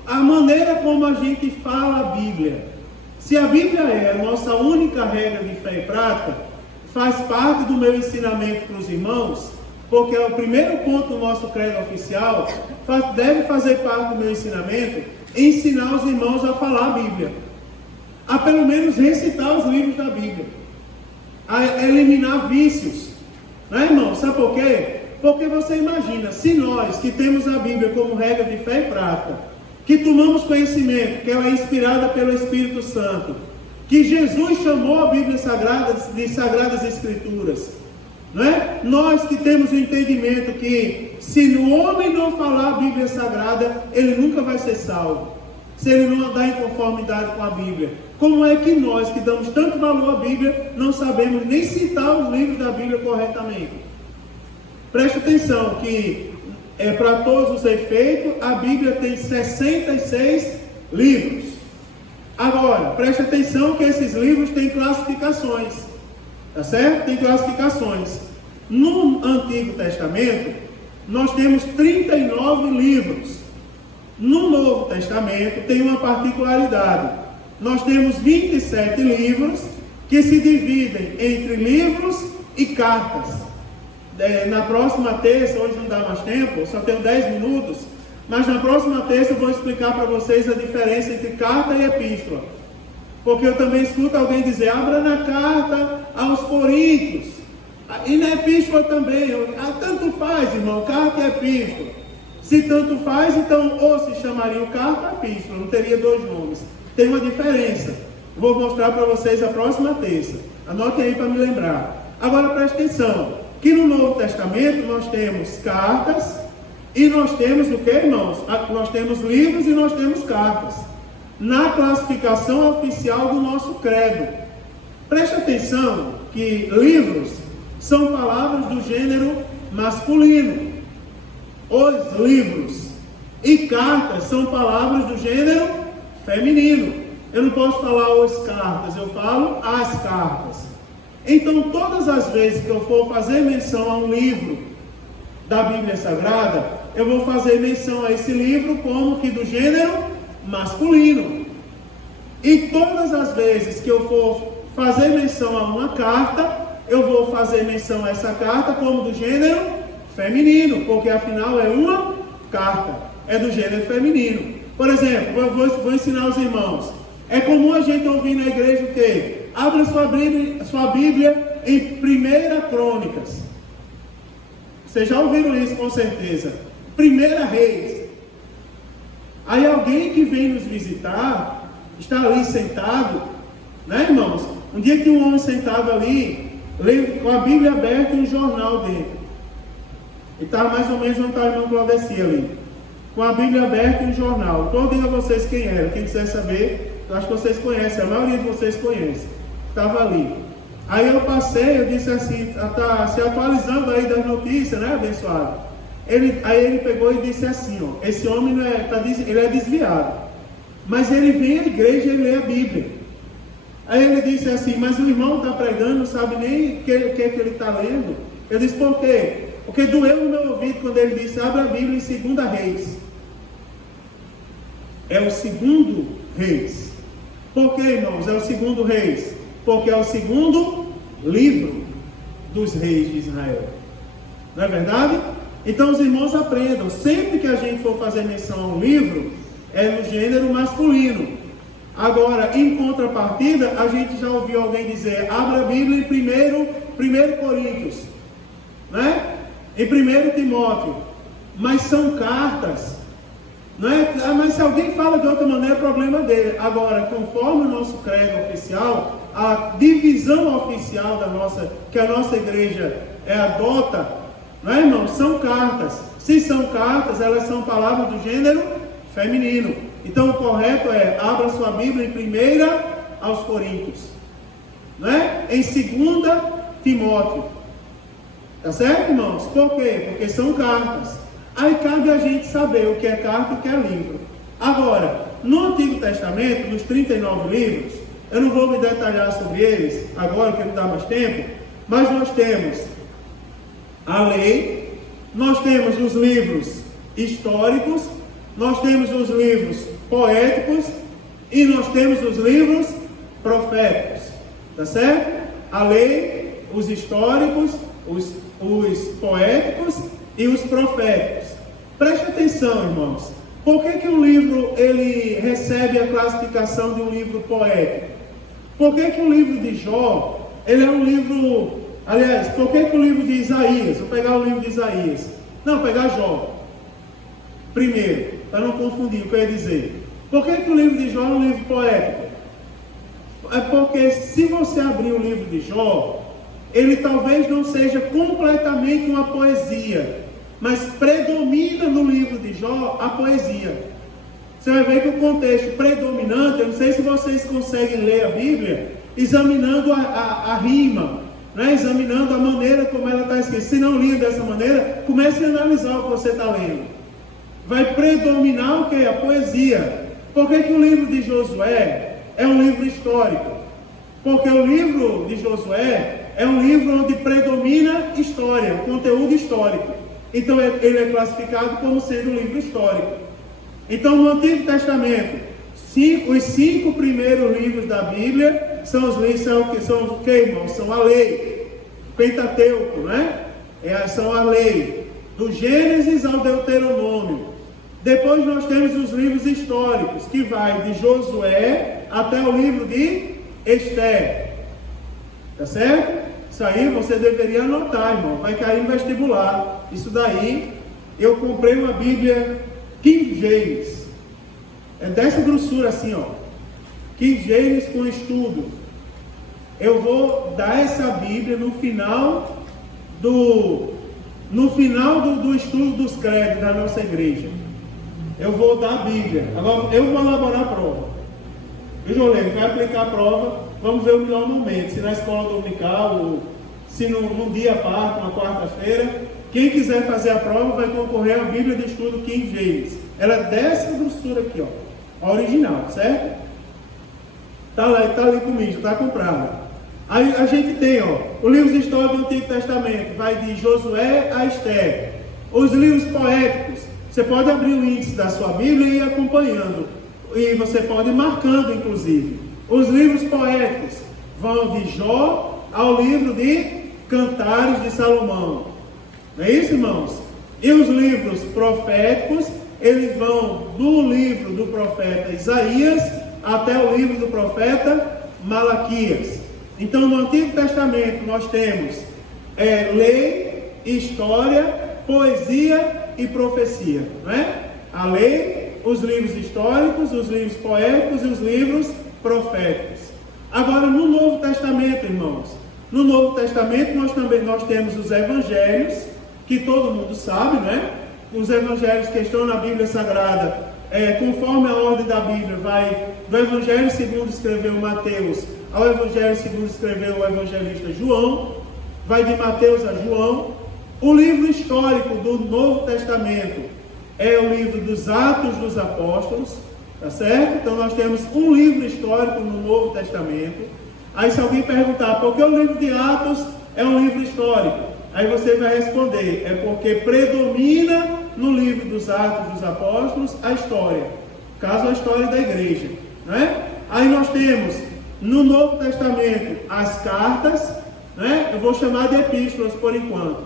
A maneira como a gente fala a Bíblia. Se a Bíblia é a nossa única regra de fé e prática, faz parte do meu ensinamento para os irmãos, porque é o primeiro ponto do nosso credo oficial, deve fazer parte do meu ensinamento, ensinar os irmãos a falar a Bíblia, a pelo menos recitar os livros da Bíblia, a eliminar vícios, né, irmão? Sabe por quê? Porque você imagina, se nós que temos a Bíblia como regra de fé e prática, que tomamos conhecimento que ela é inspirada pelo Espírito Santo, que Jesus chamou a Bíblia Sagrada de Sagradas Escrituras, nós que temos o entendimento que se o homem não falar a Bíblia Sagrada, ele nunca vai ser salvo, se ele não andar em conformidade com a Bíblia. Como é que nós que damos tanto valor à Bíblia, não sabemos nem citar os livros da Bíblia corretamente? Preste atenção que para todos os efeitos, a Bíblia tem 66 livros. Agora, preste atenção que esses livros têm classificações, tá certo? Tem classificações. No Antigo Testamento, nós temos 39 livros. No Novo Testamento, tem uma particularidade. Nós temos 27 livros que se dividem entre livros e cartas. Na próxima terça, hoje não dá mais tempo, só tenho 10 minutos, mas na próxima terça eu vou explicar para vocês a diferença entre carta e epístola. Porque eu também escuto alguém dizer, abra na carta aos Coríntios. E na epístola também. Tanto faz, irmão, carta e epístola. Se tanto faz, então ou se chamaria carta ou epístola. Não teria 2 nomes. Tem uma diferença. Vou mostrar para vocês a próxima terça. Anote aí para me lembrar. Agora preste atenção. Que no Novo Testamento nós temos cartas. E nós temos o que, irmãos? Nós temos livros e nós temos cartas. Na classificação oficial do nosso credo. Preste atenção que livros são palavras do gênero masculino. Os livros. E cartas são palavras do gênero feminino. Eu não posso falar os cartas, eu falo as cartas. Então, todas as vezes que eu for fazer menção a um livro da Bíblia Sagrada, eu vou fazer menção a esse livro como que do gênero masculino. E todas as vezes que eu for fazer menção a uma carta, eu vou fazer menção a essa carta como do gênero feminino, porque afinal é uma carta, é do gênero feminino. Por exemplo, eu vou ensinar aos irmãos. É comum a gente ouvir na igreja o quê? Abra sua Bíblia em 1 Crônicas. Vocês já ouviram isso com certeza. 1 Reis. Aí alguém que vem nos visitar, está ali sentado, né, irmãos? Um dia tinha um homem sentado ali, lendo, com a Bíblia aberta e um jornal dentro. E estava mais ou menos onde estava o irmão Claudeci ali, com a Bíblia aberta e um jornal. Então eu digo a vocês quem era. Quem quiser saber, eu acho que vocês conhecem, a maioria de vocês conhece. Estava ali. Aí eu passei, eu disse assim, está se atualizando aí das notícias, né, abençoado? Aí ele pegou e disse assim, ó, esse homem não é, ele é desviado, mas ele vem à igreja e lê a Bíblia. Aí ele disse assim, mas o irmão está pregando, não sabe nem o que ele está lendo. Eu disse, por quê? Porque doeu no meu ouvido quando ele disse, abre a Bíblia em 2 Reis. É o 2 Reis. Por que, irmãos, é o 2 Reis? Porque é o 2º livro dos reis de Israel. Não é verdade? Então os irmãos aprendam, sempre que a gente for fazer menção a um livro, é no gênero masculino. Agora, em contrapartida, a gente já ouviu alguém dizer, abra a Bíblia em 1 Coríntios, né? Em 1 Timóteo, mas são cartas, não é? Mas se alguém fala de outra maneira, é problema dele. Agora, conforme o nosso credo oficial, a divisão oficial que a nossa igreja adota, não é, irmão? São cartas. Se são cartas, elas são palavras do gênero feminino. Então o correto é, abra sua Bíblia em 1 aos Coríntios, não é? Em 2 Timóteo. Tá certo, irmãos? Por quê? Porque são cartas. Aí cabe a gente saber o que é carta e o que é livro. Agora, no Antigo Testamento, nos 39 livros, eu não vou me detalhar sobre eles agora, que não dá mais tempo, mas nós temos a lei, nós temos os livros históricos, nós temos os livros poéticos e nós temos os livros proféticos. Tá certo? A lei, os históricos, os poéticos e os proféticos. Preste atenção, irmãos. Por que um livro ele recebe a classificação de um livro poético? Por que o livro de Jó ele é um livro... Aliás, por que o livro de Isaías? Vou pegar o livro de Isaías. Não, pegar Jó. Primeiro, para não confundir o que eu ia dizer. Por que o livro de Jó é um livro poético? É porque se você abrir o livro de Jó, ele talvez não seja completamente uma poesia, mas predomina no livro de Jó a poesia. Você vai ver que o contexto predominante, eu não sei se vocês conseguem ler a Bíblia, examinando a rima, né? Examinando a maneira como ela está escrita. Se não lia dessa maneira, comece a analisar o que você está lendo. Vai predominar o que? A poesia. Por que o livro de Josué é um livro histórico? Porque o livro de Josué é um livro onde predomina história, conteúdo histórico. Então ele é classificado como sendo um livro histórico. Então no Antigo Testamento, os 5 primeiros livros da Bíblia são os livros, são o que, irmãos? São a lei, Pentateuco, né? São a lei, do Gênesis ao Deuteronômio. Depois nós temos os livros históricos, que vai de Josué até o livro de Esther. Tá certo? Isso aí você deveria anotar, irmão. Vai cair no vestibular. Isso daí, eu comprei uma Bíblia King James. É dessa grossura assim, ó. King James com estudo. Eu vou dar essa Bíblia no final do estudo dos credos da nossa igreja. Eu vou dar a Bíblia. Agora eu vou elaborar a prova. Viu, Jolene? Vai aplicar a prova. Vamos ver o melhor momento. Se na escola dominical, ou se num dia à parte, uma quarta-feira. Quem quiser fazer a prova vai concorrer à Bíblia de Estudo King James. Ela é dessa grossura aqui, ó. A original, certo? Tá ali comigo, está comprada. Aí a gente tem, ó, os livros históricos do Antigo Testamento, vai de Josué a Esther. Os livros poéticos, você pode abrir o índice da sua Bíblia e ir acompanhando. E você pode ir marcando, inclusive. Os livros poéticos vão de Jó ao livro de Cantares de Salomão. Não é isso, irmãos? E os livros proféticos, eles vão do livro do profeta Isaías até o livro do profeta Malaquias. Então, no Antigo Testamento, nós temos lei, história, poesia e profecia. Não é? A lei, os livros históricos, os livros poéticos e os livros proféticos. Agora, no Novo Testamento, irmãos, no Novo Testamento nós temos os evangelhos, que todo mundo sabe, né? Os evangelhos que estão na Bíblia Sagrada, conforme a ordem da Bíblia, vai do evangelho segundo escreveu Mateus ao evangelho segundo escreveu o evangelista João, vai de Mateus a João. O livro histórico do Novo Testamento é o livro dos Atos dos Apóstolos, tá certo? Então nós temos um livro histórico no Novo Testamento. Aí se alguém perguntar, por que o livro de Atos é um livro histórico? Aí você vai responder, é porque predomina no livro dos Atos dos Apóstolos a história, caso a história da igreja, né? Aí nós temos no Novo Testamento as cartas, né? Eu vou chamar de epístolas por enquanto,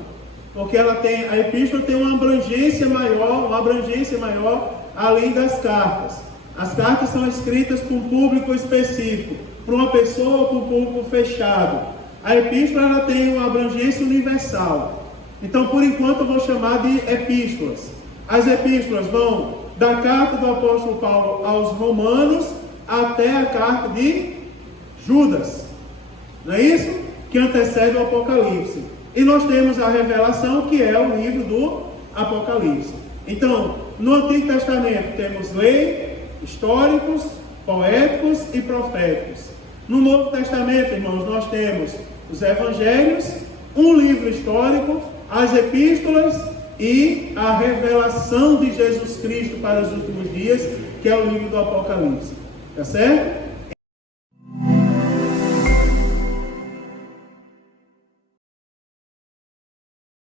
porque a epístola tem uma abrangência maior além das cartas. As cartas são escritas para um público específico, para uma pessoa ou para um público fechado. A epístola ela tem uma abrangência universal. Então, por enquanto, eu vou chamar de epístolas. As epístolas vão da carta do apóstolo Paulo aos Romanos até a carta de Judas. Não é isso? Que antecede o Apocalipse. E nós temos a Revelação, que é o livro do Apocalipse. Então, no Antigo Testamento temos lei, históricos, poéticos e proféticos. No Novo Testamento, irmãos, nós temos os evangelhos, um livro histórico, as epístolas e a revelação de Jesus Cristo para os últimos dias, que é o livro do Apocalipse. Tá certo?